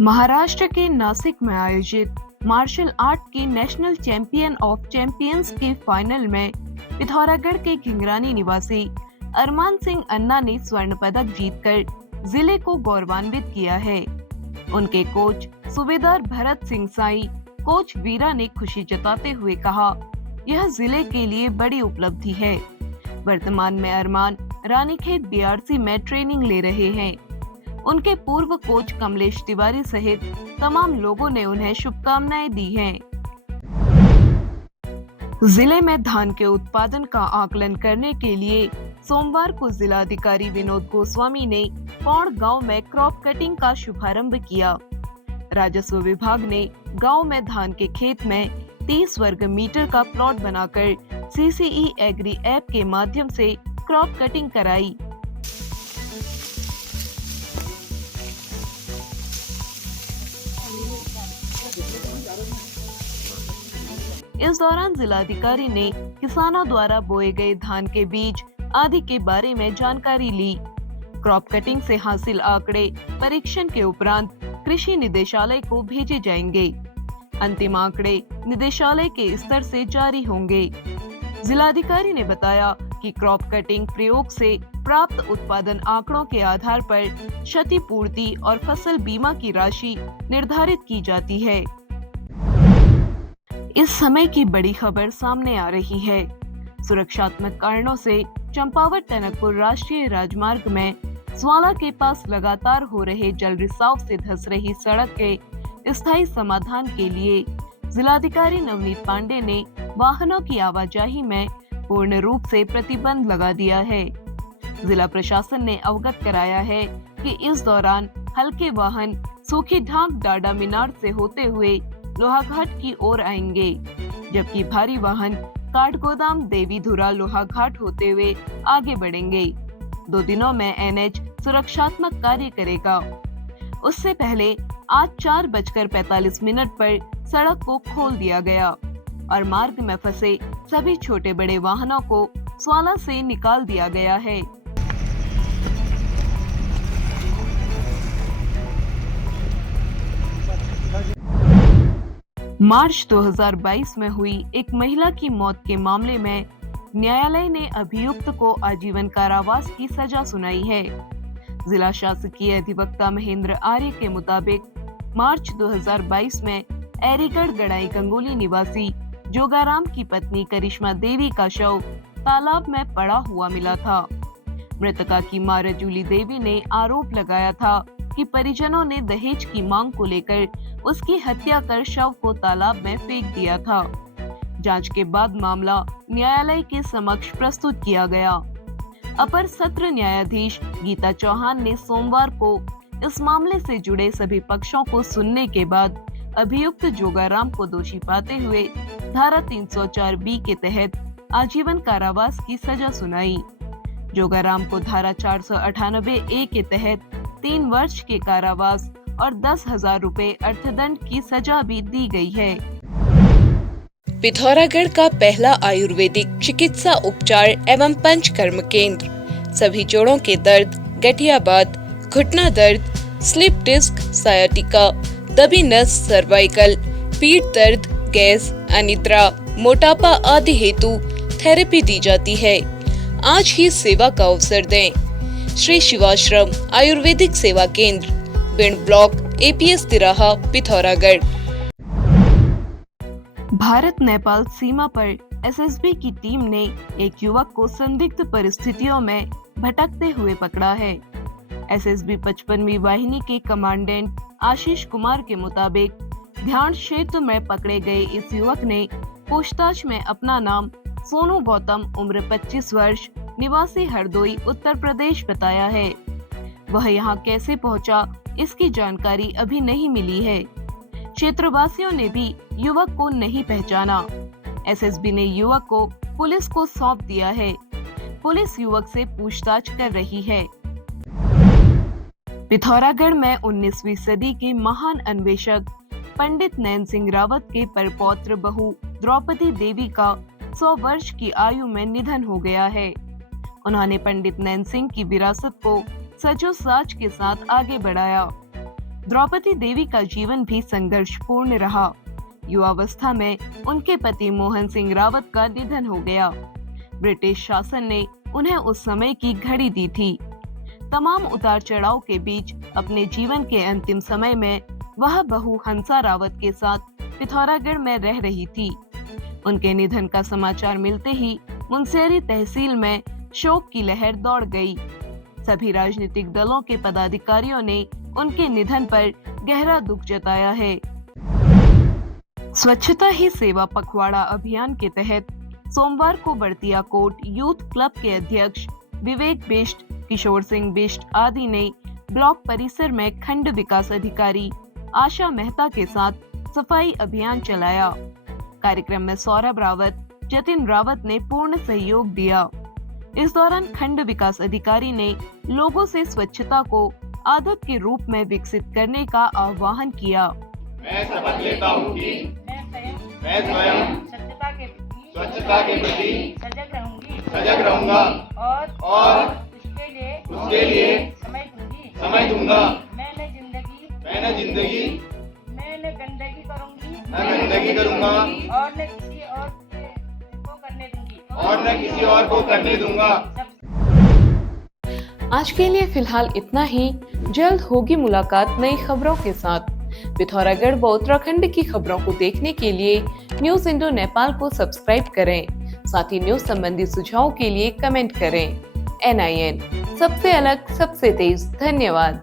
महाराष्ट्र के नासिक में आयोजित मार्शल आर्ट के नेशनल चैंपियन ऑफ चैंपियंस के फाइनल में पिथौरागढ़ के घिंगरानी निवासी अरमान सिंह अन्ना ने स्वर्ण पदक जीतकर जिले को गौरवान्वित किया है। उनके कोच सूबेदार भरत सिंह साई कोच वीरा ने खुशी जताते हुए कहा, यह जिले के लिए बड़ी उपलब्धि है। वर्तमान में अरमान रानीखेत बीआरसी में ट्रेनिंग ले रहे हैं। उनके पूर्व कोच कमलेश तिवारी सहित तमाम लोगों ने उन्हें शुभकामनाएं दी हैं। जिले में धान के उत्पादन का आकलन करने के लिए सोमवार को जिलाधिकारी विनोद गोस्वामी ने पौड़ गांव में क्रॉप कटिंग का शुभारंभ किया। राजस्व विभाग ने गांव में धान के खेत में 30 वर्ग मीटर का प्लॉट बनाकर सीसीई एग्री ऐप के माध्यम से क्रॉप कटिंग कराई। इस दौरान जिलाधिकारी ने किसानों द्वारा बोए गए धान के बीज आदि के बारे में जानकारी ली। क्रॉप कटिंग से हासिल आंकड़े परीक्षण के उपरांत कृषि निदेशालय को भेजे जाएंगे। अंतिम आंकड़े निदेशालय के स्तर से जारी होंगे। जिलाधिकारी ने बताया कि क्रॉप कटिंग प्रयोग से प्राप्त उत्पादन आंकड़ों के आधार पर क्षतिपूर्ति और फसल बीमा की राशि निर्धारित की जाती है। इस समय की बड़ी खबर सामने आ रही है। सुरक्षात्मक कारणों से चंपावत टनकपुर राष्ट्रीय राजमार्ग में स्वाला के पास लगातार हो रहे जल रिसाव से धंस रही सड़क के स्थायी समाधान के लिए जिलाधिकारी नवनीत पांडे ने वाहनों की आवाजाही में पूर्ण रूप से प्रतिबंध लगा दिया है। जिला प्रशासन ने अवगत कराया है कि इस दौरान हल्के वाहन सूखी ढांक डाडा मीनार से होते हुए लोहाघाट की ओर आएंगे, जबकि भारी वाहन काठगोदाम देवीधुरा लोहाघाट होते हुए आगे बढ़ेंगे। 2 दिनों में एनएच सुरक्षात्मक कार्य करेगा। उससे पहले आज 4:45 पर सड़क को खोल दिया गया और मार्ग में फंसे सभी छोटे बड़े वाहनों को स्वाला से निकाल दिया गया है। मार्च 2022 में हुई एक महिला की मौत के मामले में न्यायालय ने अभियुक्त को आजीवन कारावास की सजा सुनाई है। जिला शासकीय अधिवक्ता महेंद्र आर्य के मुताबिक मार्च 2022 में एरीगढ़ गड़ाई गंगोली निवासी जोगाराम की पत्नी करिश्मा देवी का शव तालाब में पड़ा हुआ मिला था। मृतका की मां रजूली देवी ने आरोप लगाया था कि परिजनों ने दहेज की मांग को लेकर उसकी हत्या कर शव को तालाब में फेंक दिया था। जांच के बाद मामला न्यायालय के समक्ष प्रस्तुत किया गया। अपर सत्र न्यायाधीश गीता चौहान ने सोमवार को इस मामले से जुड़े सभी पक्षों को सुनने के बाद अभियुक्त जोगाराम को दोषी पाते हुए धारा 304 बी के तहत आजीवन कारावास की सजा सुनाई। जोगाराम को धारा 498 ए के तहत 3 वर्ष के कारावास और 10,000 रुपए अर्थदंड की सजा भी दी गई है। पिथौरागढ़ का पहला आयुर्वेदिक चिकित्सा उपचार एवं पंचकर्म केंद्र सभी जोड़ों के दर्द, गठियाबात, घुटना दर्द, स्लिप डिस्क, सायाटिका, दबी नस, सर्वाइकल, पीठ दर्द, गैस, अनिद्रा, मोटापा आदि हेतु थेरेपी दी जाती है। आज ही सेवा का अवसर दें। श्री शिवाश्रम आयुर्वेदिक सेवा केंद्र, बिंड ब्लॉक, एपीएस तिराहा, पिथौरागढ़। भारत नेपाल सीमा पर एसएसबी की टीम ने एक युवक को संदिग्ध परिस्थितियों में भटकते हुए पकड़ा है। एसएसबी 55वीं वाहिनी के कमांडेंट आशीष कुमार के मुताबिक ध्यान क्षेत्र में पकड़े गए इस युवक ने पूछताछ में अपना नाम सोनू गौतम, उम्र 25 वर्ष, निवासी हरदोई, उत्तर प्रदेश बताया है। वह यहाँ कैसे पहुँचा, इसकी जानकारी अभी नहीं मिली है। क्षेत्रवासियों ने भी युवक को नहीं पहचाना। एसएसबी ने युवक को पुलिस को सौंप दिया है। पुलिस युवक से पूछताछ कर रही है। पिथौरागढ़ में 19वीं सदी के महान अन्वेषक पंडित नैन सिंह रावत के परपौत्र बहू द्रौपदी देवी का 100 वर्ष की आयु में निधन हो गया है। उन्होंने पंडित नैन सिंह की विरासत को सजो साज के साथ आगे बढ़ाया। द्रौपदी देवी का जीवन भी संघर्षपूर्ण रहा। युवावस्था में उनके पति मोहन सिंह रावत का निधन हो गया। ब्रिटिश शासन ने उन्हें उस समय की घड़ी दी थी। तमाम उतार चढ़ाव के बीच अपने जीवन के अंतिम समय में वह बहू हंसा रावत के साथ पिथौरागढ़ में रह रही थी। उनके निधन का समाचार मिलते ही मुनस्यारी तहसील में शोक की लहर दौड़ गई। सभी राजनीतिक दलों के पदाधिकारियों ने उनके निधन पर गहरा दुख जताया है। स्वच्छता ही सेवा पखवाड़ा अभियान के तहत सोमवार को बड़तिया कोट यूथ क्लब के अध्यक्ष विवेक बिष्ट, किशोर सिंह बिष्ट आदि ने ब्लॉक परिसर में खंड विकास अधिकारी आशा मेहता के साथ सफाई अभियान चलाया। कार्यक्रम में सौरभ रावत, जतिन रावत ने पूर्ण सहयोग दिया। इस दौरान खंड विकास अधिकारी ने लोगों से स्वच्छता को आदत के रूप में विकसित करने का आह्वान किया। मैं शपथ लेता हूँ कि मैं स्वयं स्वच्छता के प्रति सजग रहूंगा और उसके लिए समय दूंगा। मैं जिंदगी न गंदगी करूंगा और न किसी और को करने दूंगा। आज के लिए फिलहाल इतना ही। जल्द होगी मुलाकात नई खबरों के साथ। पिथौरागढ़ व उत्तराखंड की खबरों को देखने के लिए न्यूज इंडो नेपाल को सब्सक्राइब करें। साथ ही न्यूज संबंधी सुझावों के लिए कमेंट करें। NIN, सबसे अलग, सबसे तेज। धन्यवाद।